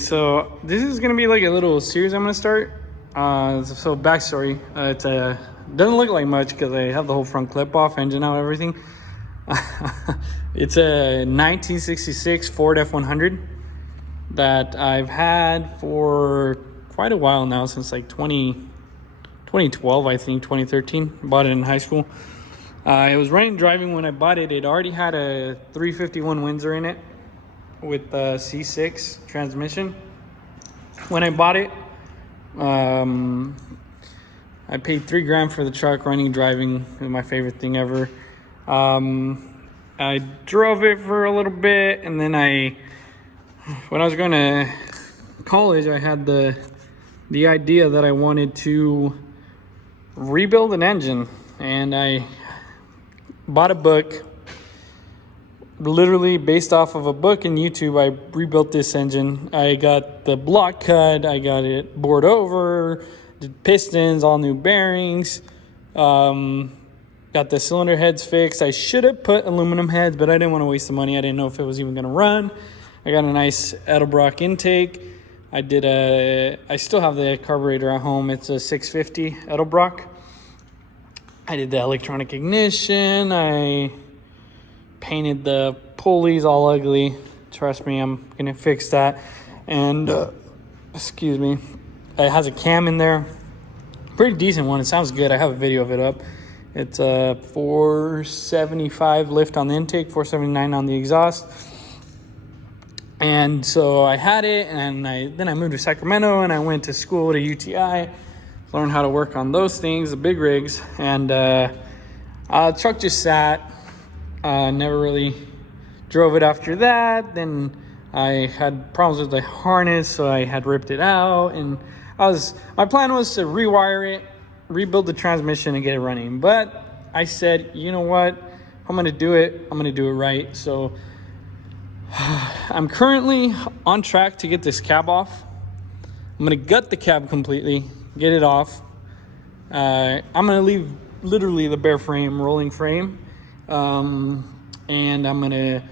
So this is gonna be like a little series I'm gonna start. So backstory, it doesn't look like much because I have the whole front clip off, engine out, everything. It's a 1966 Ford F100 that I've had for quite a while now, since like 2012, I think, 2013. Bought it in high school. It was running driving when I bought it. It already had a 351 Windsor in it with the C6 transmission. When I bought it, I paid $3,000 for the truck. Running driving was my favorite thing ever. I drove it for a little bit, and then when I was going to college, I had the idea that I wanted to rebuild an engine, and I bought a book. Literally based off of a book and YouTube, I rebuilt this engine. I got the block cut, I got it bored over, did pistons, all new bearings, got the cylinder heads fixed. I should have put aluminum heads, but I didn't want to waste the money. I didn't know if it was even going to run. I got a nice Edelbrock intake. I still have the carburetor at home. It's a 650 Edelbrock. I did the electronic ignition. I painted the pulleys all ugly. Trust me, I'm gonna fix that. And excuse me, it has a cam in there, pretty decent one. It sounds good. I have a video of it up. It's a 475 lift on the intake, 479 on the exhaust. And so I had it, and then I moved to Sacramento, and I went to school to UTI, learned how to work on those things, the big rigs. And the truck just sat. Never really drove it after that. Then I had problems with the harness, so I had ripped it out, and my plan was to rewire it, rebuild the transmission, and get it running. But I said, you know what, I'm gonna do it right. So I'm currently on track to get this cab off. I'm gonna gut the cab completely, get it off. I'm gonna leave literally the bare frame, rolling frame. And I'm gonna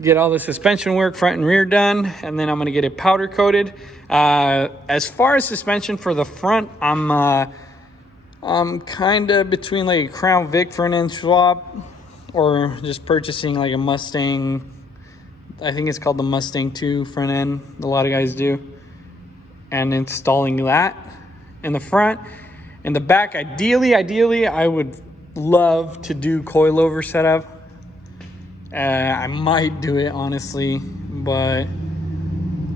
get all the suspension work, front and rear, done, and then I'm gonna get it powder coated. As far as suspension for the front, I'm kind of between like a Crown Vic front end swap, or just purchasing like a Mustang. I think it's called the Mustang 2 front end. A lot of guys do, and installing that in the front. In the back, ideally, I would love to do coilover setup. I might do it, honestly, but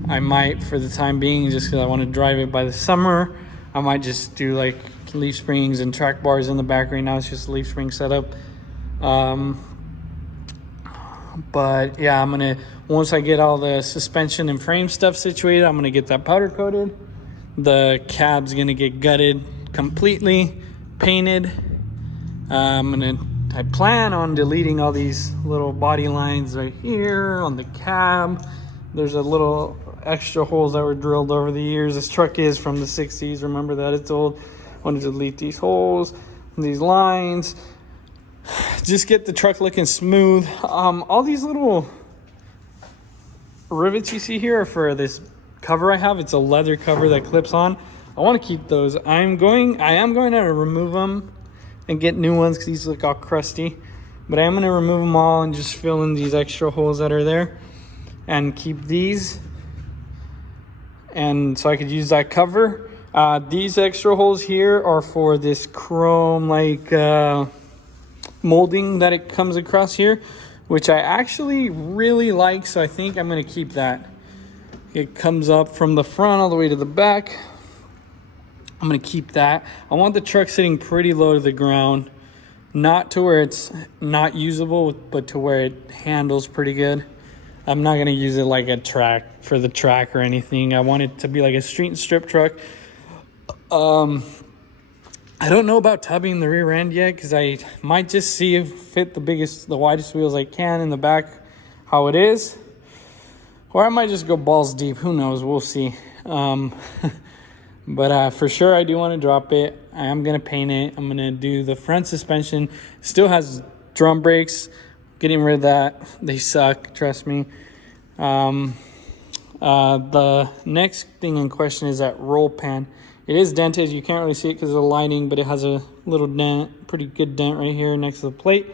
I might for the time being, just because I want to drive it by the summer. I might just do like leaf springs and track bars in the back. Right now it's just a leaf spring setup. But yeah, once I get all the suspension and frame stuff situated, I'm gonna get that powder coated. The cab's gonna get gutted completely, painted. I plan on deleting all these little body lines right here on the cab. There's a little extra holes that were drilled over the years. This truck is from the 60s. Remember that, it's old. I want to delete these holes, these lines. Just get the truck looking smooth. All these little rivets you see here are for this cover I have. It's a leather cover that clips on. I want to keep those. I am going to remove them and get new ones because these look all crusty. But I am going to remove them all and just fill in these extra holes that are there and keep these. And so I could use that cover. These extra holes here are for this chrome molding that it comes across here, which I actually really like. So I think I'm going to keep that. It comes up from the front all the way to the back. I'm going to keep that. I want the truck sitting pretty low to the ground. Not to where it's not usable, but to where it handles pretty good. I'm not going to use it like a track for the track or anything. I want it to be like a street and strip truck. I don't know about tubbing the rear end yet, because I might just see if fit the widest wheels I can in the back, how it is. Or I might just go balls deep. Who knows? We'll see. But for sure, I do want to drop it. I am going to paint it. I'm going to do the front suspension. Still has drum brakes. Getting rid of that. They suck, trust me. The next thing in question is that roll pan. It is dented. You can't really see it because of the lighting, but it has a little dent, pretty good dent right here next to the plate.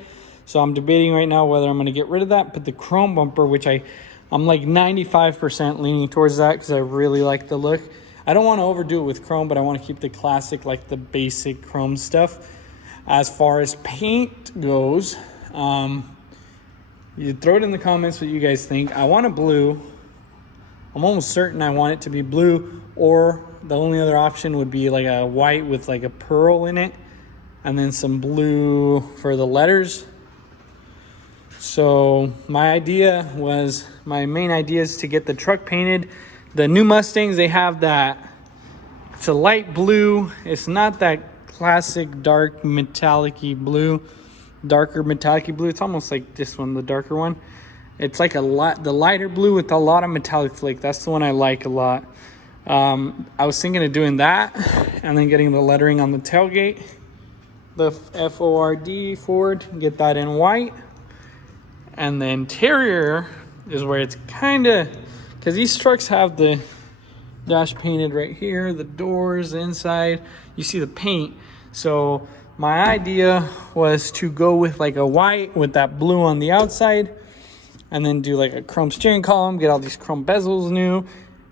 So I'm debating right now whether I'm going to get rid of that. But the chrome bumper, which I'm like 95% leaning towards that because I really like the look. I don't want to overdo it with chrome, but I want to keep the classic, like the basic chrome stuff. As far as paint goes, you throw it in the comments what you guys think. I want a blue. I'm almost certain I want it to be blue, or the only other option would be like a white with like a pearl in it, and then some blue for the letters. So my main idea is to get the truck painted. The new Mustangs, they have that, it's a light blue. It's not that classic dark metallic-y blue, darker metallic blue. It's almost like this one, the darker one. It's like the lighter blue with a lot of metallic flake. That's the one I like a lot. I was thinking of doing that and then getting the lettering on the tailgate, the F-O-R-D Ford, get that in white. And the interior is where it's kind of, because these trucks have the dash painted right here, the doors, the inside, you see the paint. So my idea was to go with like a white with that blue on the outside, and then do like a chrome steering column, get all these chrome bezels new.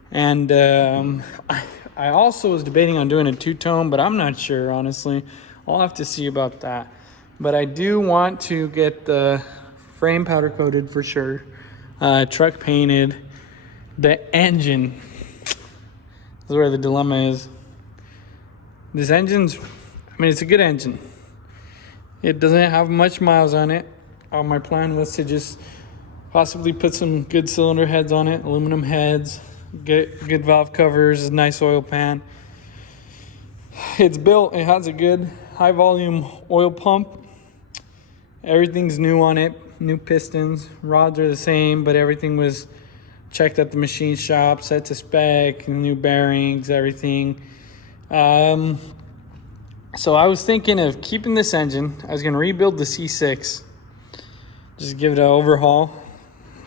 And I also was debating on doing a two-tone, but I'm not sure, honestly. I'll have to see about that. But I do want to get the frame powder coated for sure, truck painted. The engine, this is where the dilemma is. This engine's, I mean, it's a good engine. It doesn't have much miles on it. My plan was to just possibly put some good cylinder heads on it, aluminum heads, get good valve covers, a nice oil pan. It's built, it has a good high volume oil pump. Everything's new on it, new pistons, rods are the same, but everything was checked at the machine shop, set to spec, new bearings, everything. So I was thinking of keeping this engine. I was gonna rebuild the C6, just give it an overhaul,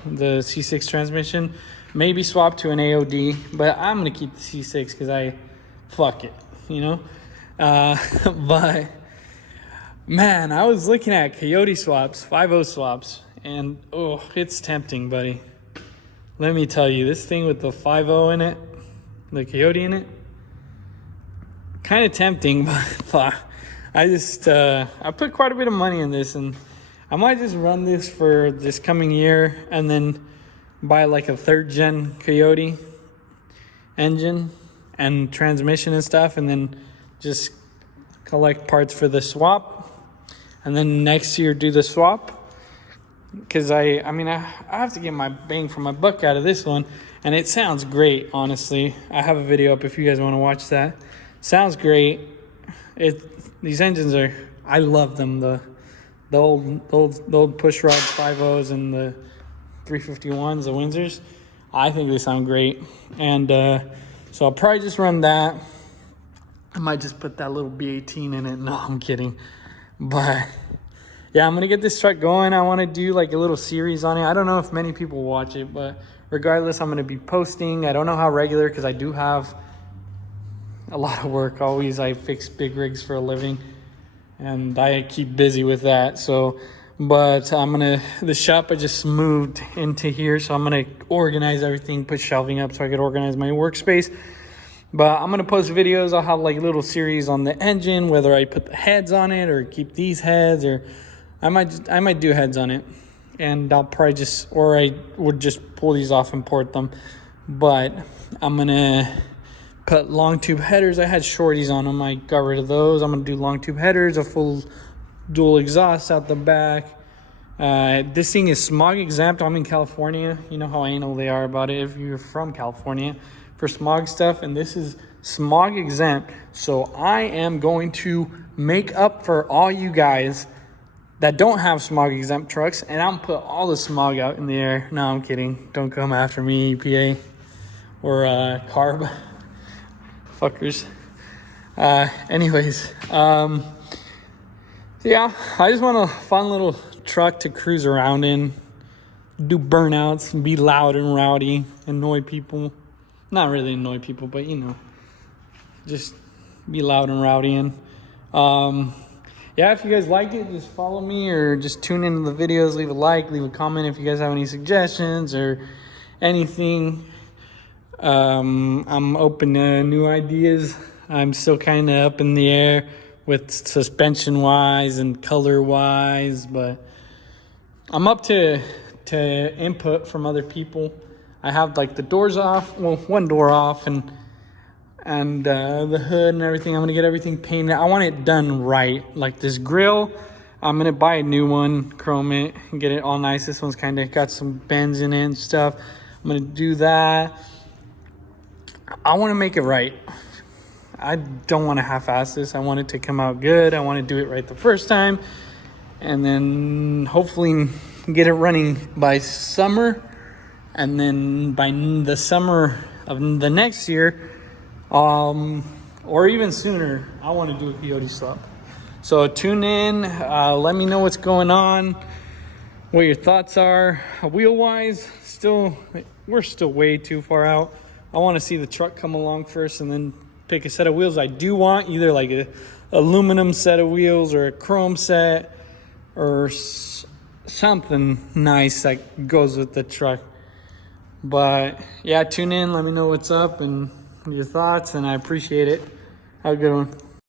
the C6 transmission, maybe swap to an AOD, but I'm gonna keep the C6 because fuck it, you know? But man, I was looking at Coyote swaps, 5.0 swaps, and oh, it's tempting, buddy. Let me tell you, this thing with the 5.0 in it, the Coyote in it, kind of tempting, but I put quite a bit of money in this, and I might just run this for this coming year and then buy like a 3rd gen Coyote engine and transmission and stuff, and then just collect parts for the swap, and then next year do the swap. Because I have to get my bang for my buck out of this one, and it sounds great, honestly. I have a video up if you guys want to watch that. Sounds great. These engines are, I love them. The old push rod 5.0s and the 351s, the Windsors. I think they sound great, and so I'll probably just run that. I might just put that little B18 in it. No, I'm kidding, but. Yeah, I'm going to get this truck going. I want to do like a little series on it. I don't know if many people watch it, but regardless, I'm going to be posting. I don't know how regular because I do have a lot of work. Always, I fix big rigs for a living, and I keep busy with that. So, but the shop I just moved into here, so I'm going to organize everything, put shelving up so I could organize my workspace. But I'm going to post videos. I'll have like a little series on the engine, whether I put the heads on it or keep these heads, or I might do heads on it, and I'll probably I would just pull these off and port them. But I'm gonna put long tube headers. I had shorties on them. I got rid of those. I'm gonna do long tube headers, a full dual exhaust out the back. This thing is smog exempt. I'm in California. You know how anal they are about it if you're from California for smog stuff, and this is smog exempt. So I am going to make up for all you guys that don't have smog exempt trucks, and I'm put all the smog out in the air. No, I'm kidding. Don't come after me, EPA or CARB fuckers. Anyways, yeah, I just want a fun little truck to cruise around in. do burnouts and be loud and rowdy, annoy people. Not really annoy people, but you know, just be loud and rowdy. And yeah, if you guys like it, just follow me or just tune into the videos, leave a like, leave a comment if you guys have any suggestions or anything. I'm open to new ideas. I'm still kind of up in the air with suspension wise and color wise, but I'm up to input from other people. I have like the doors off, well, one door off, and the hood and everything. I'm gonna get everything painted. I want it done right. Like this grill, I'm gonna buy a new one, chrome it, and get it all nice. This one's kind of got some bends in it and stuff. I'm gonna do that. I want to make it right. I don't want to half-ass this. I want it to come out good. I want to do it right the first time, and then hopefully get it running by summer, and then by the summer of the next year, or even sooner, I want to do a peyote slop. So tune in. Let me know what's going on, what your thoughts are. Wheel-wise, we're still way too far out. I want to see the truck come along first and then pick a set of wheels. I do want either like a aluminum set of wheels or a chrome set or something nice that goes with the truck. But yeah, tune in. Let me know what's up and your thoughts, and I appreciate it. Have a good one.